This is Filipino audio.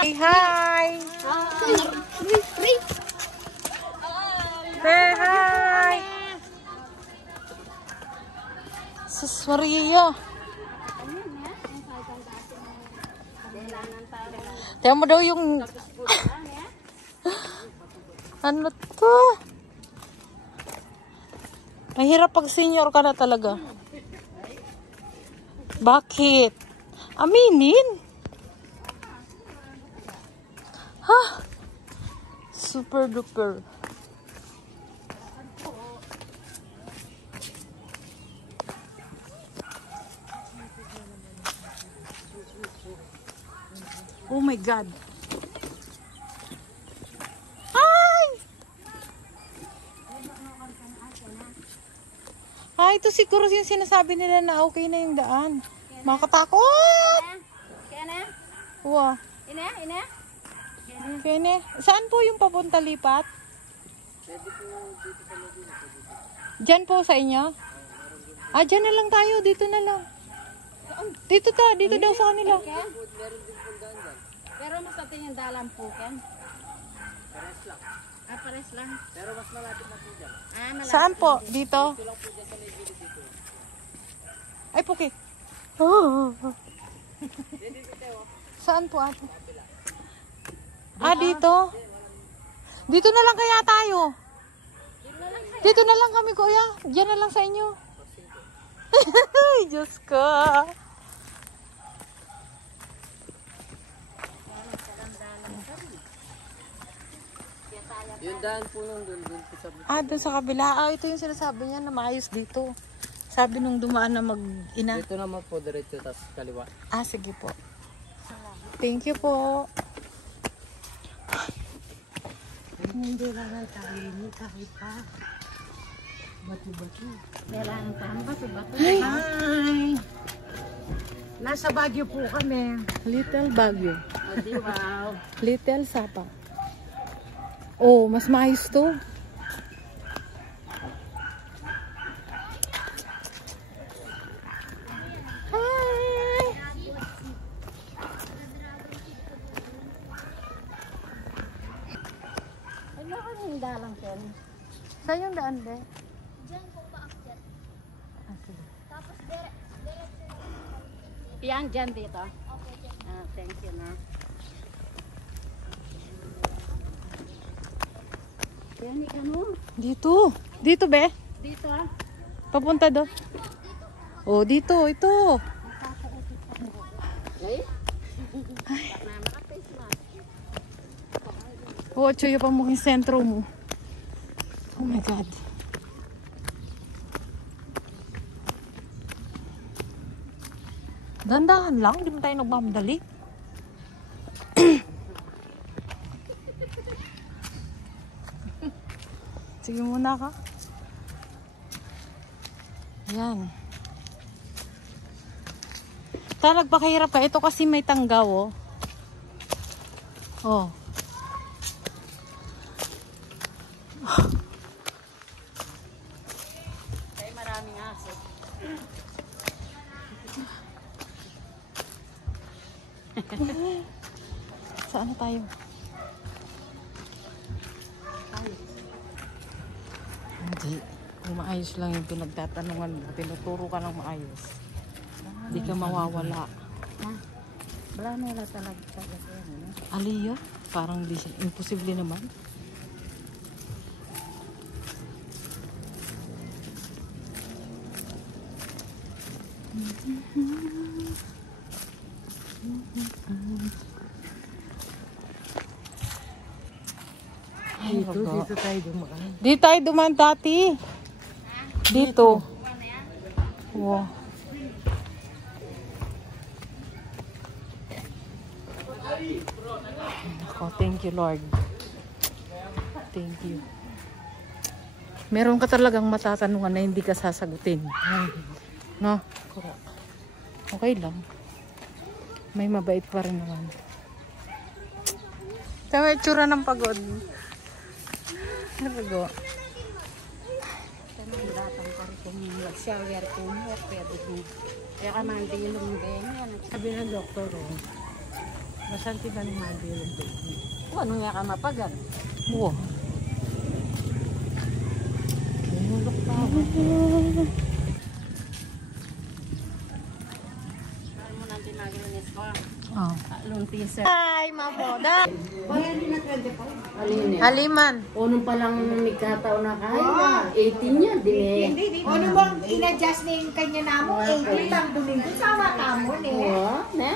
Say hi! Say hi! Sus Maria! Tiyan mo daw yung... Ano to? Mahirap pag senior ka na talaga. Bakit? Aminin? Ha? Super duper. Oh my God. Hi! Ah, ito siguro yung sinasabi nila na okay na yung daan. Makatakot! Wow. Ina? Kene, saan po yung papunta lipat? Diyan po sa inyo? Ah, dyan na lang tayo. Dito na lang. Dito daw sa kanila. Pero mas natin yung dalam po, Ken. Pares lang. Ah, pares lang. Pero mas malapit na po dyan. Ah, malapit. Saan po? Dito? Dito lang po dyan sa may gilid dito. Ay, Puki. Oh. Saan po ate? Ah, dito? Dito na lang kaya tayo. Dito na lang kami, kuya. Diyan na lang sa inyo. Ay, Diyos ko. Yung daan po nung doon po sa... Ah, doon sa kabila. Ah, ito yung sinasabi niya na maayos dito. Sabi nung dumaan na mag-ina. Dito naman po, diretso, tapos kaliwa. Ah, sige po. Thank you po. Hindi lang tayo, kahit pa. Batu-batu. Kailangan pa ang batu-batu. Hi! Nasa Baguio po kami. Little Baguio. Wow. Little Sapa. Oh, mas maayos to. Hi! Ano ka yung dalang, Ken? Saan yung daan, be? Diyan po paakyat. Ah, sige. Tapos diretso. Yan, dyan dito. Okay, dyan. Ah, thank you na. Yan, ano? Dito. Dito, be? Dito ah. Papunta doon. Oh, dito. Ito. Ay? Namakapis na. Oh, chuyo pa mo yung sentro mo. Oh my God. Dandahan lang. Hindi mo tayo nagmamadali. Sige muna ka. Yan. Talagang nagpakahirap ka. Ito kasi may tanggaw, oh. Oh. Kaya maraming aso. Saan na tayo? Hindi. Kung maayos lang yung pinagtatanungan mo, tinuturo ka ng maayos. Hindi ka mawawala. Ha? Wala talaga yan. Aliya? Parang imposible naman. Dito tayo dumaan. Dito tayo dumaan dati. Dito. Wow. Oh, thank you, Lord. Thank you. Meron ka talagang matatanungan na hindi ka sasagutin. No? Okay lang. May mabait pa rin naman. Tama yung tsura ng pagod. Nagawa. Tanong datang ka rin kung mag-shower ko mo, pwede mo. Kaya ka man din yung din yan. Sabi ng doktor, Masanti na ni Madi yung baby. Ano nga ka mapagan? Oo. Bumulok pa ako. Saan mo nang tinagalinis ko? Oh. Lumpisa. Ay, maboda. Alin eh. Haliman. Unong palang nagkataon na kaya. 18 yan. Hindi. Ano bang in-adjust na yung kanya namo? 18 lang domingo. Sama ka mo, eh. Oo. Ne?